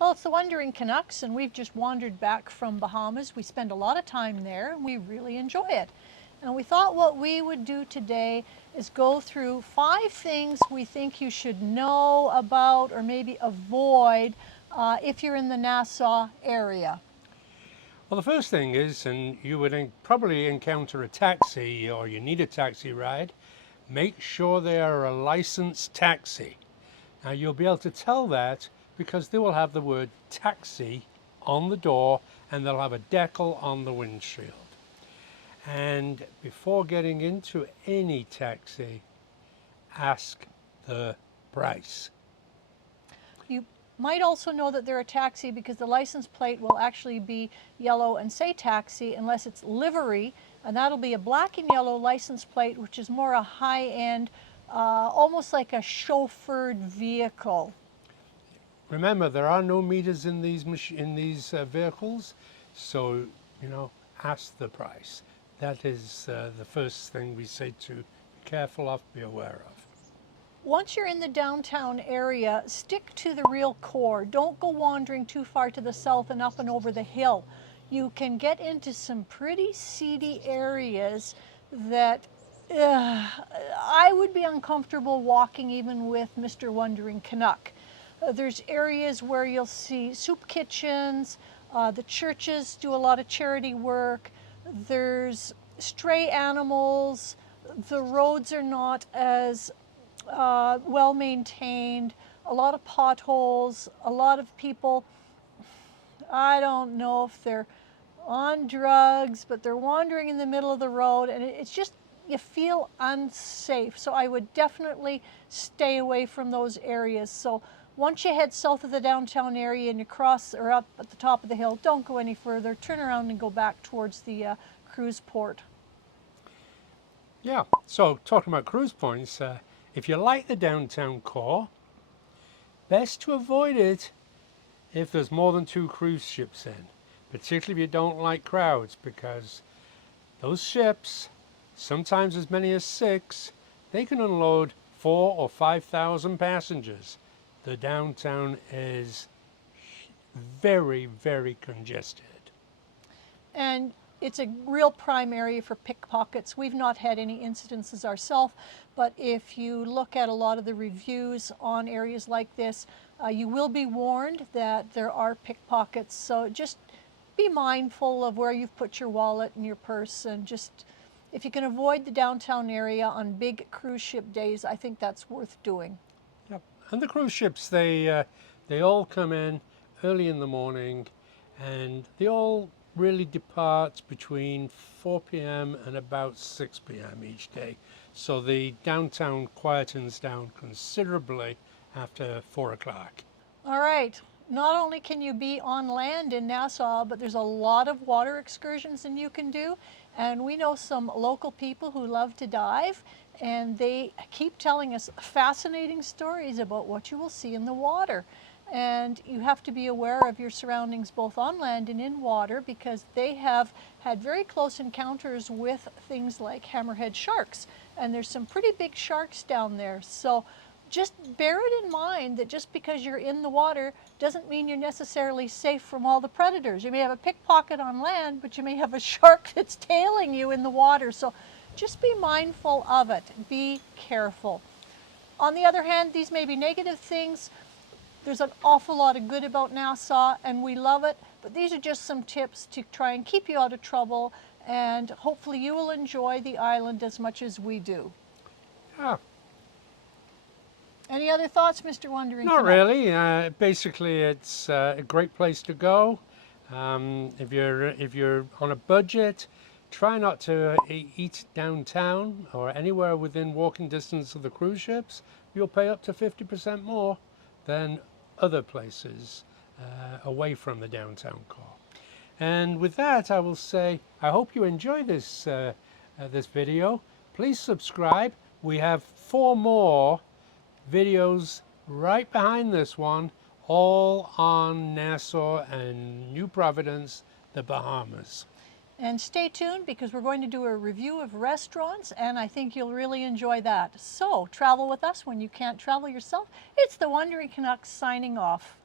Well, it's the Wandering Canucks, and we've just wandered back from Bahamas. We spend a lot of time there, and we really enjoy it. And we thought what we would do today is go through 5 things we think you should know about or maybe avoid if you're in the Nassau area. Well, the first thing is, and you would probably encounter a taxi or you need a taxi ride, make sure they are a licensed taxi. Now you'll be able to tell that because they will have the word taxi on the door and they'll have a decal on the windshield. And before getting into any taxi, ask the price. You might also know that they're a taxi because the license plate will actually be yellow and say taxi unless it's livery, and that'll be a black and yellow license plate, which is more a high-end, almost like a chauffeured vehicle. Remember, there are no meters in these vehicles, so ask the price. That is the first thing we say to be careful of, be aware of. Once you're in the downtown area, stick to the real core. Don't go wandering too far to the south and up and over the hill. You can get into some pretty seedy areas that I would be uncomfortable walking even with Mr. Wandering Canuck. There's areas where you'll see soup kitchens, the churches do a lot of charity work, there's stray animals, the roads are not as well maintained, a lot of potholes, a lot of people, I don't know if they're on drugs, but they're wandering in the middle of the road, and it's just, you feel unsafe. So I would definitely stay away from those areas. So once you head south of the downtown area and you cross or up at the top of the hill, don't go any further. Turn around and go back towards the cruise port. Yeah, so talking about cruise points, if you like the downtown core, best to avoid it if there's more than 2 cruise ships in, particularly if you don't like crowds, because those ships, sometimes as many as 6, they can unload 4,000 or 5,000 passengers. The downtown is very, very congested. And it's a real prime area for pickpockets. We've not had any incidences ourselves, but if you look at a lot of the reviews on areas like this, you will be warned that there are pickpockets. So just be mindful of where you've put your wallet and your purse, and just, if you can avoid the downtown area on big cruise ship days, I think that's worth doing. Yep. And the cruise ships, they all come in early in the morning, and they all really depart between 4 p.m. and about 6 p.m. each day. So the downtown quietens down considerably after 4 o'clock. All right. Not only can you be on land in Nassau, but there's a lot of water excursions that you can do. And we know some local people who love to dive, and they keep telling us fascinating stories about what you will see in the water. And you have to be aware of your surroundings both on land and in water, because they have had very close encounters with things like hammerhead sharks. And there's some pretty big sharks down there. So just bear it in mind that just because you're in the water doesn't mean you're necessarily safe from all the predators. You may have a pickpocket on land, but you may have a shark that's tailing you in the water. So just be mindful of it. Be careful. On the other hand, these may be negative things. There's an awful lot of good about Nassau, and we love it, but these are just some tips to try and keep you out of trouble, and hopefully you will enjoy the island as much as we do. Ah, Any other thoughts, Mr. Wandering not Canuck? really. Basically, it's a great place to go. If you're on a budget, try not to eat downtown or anywhere within walking distance of the cruise ships. You'll pay up to 50% more than other places away from the downtown core. And with that, I will say, I hope you enjoy this this video. Please subscribe. We have 4 more videos right behind this one, all on Nassau and New Providence, the Bahamas. And stay tuned, because we're going to do a review of restaurants, and I think you'll really enjoy that. So travel with us when you can't travel yourself. It's the Wandering Canucks signing off.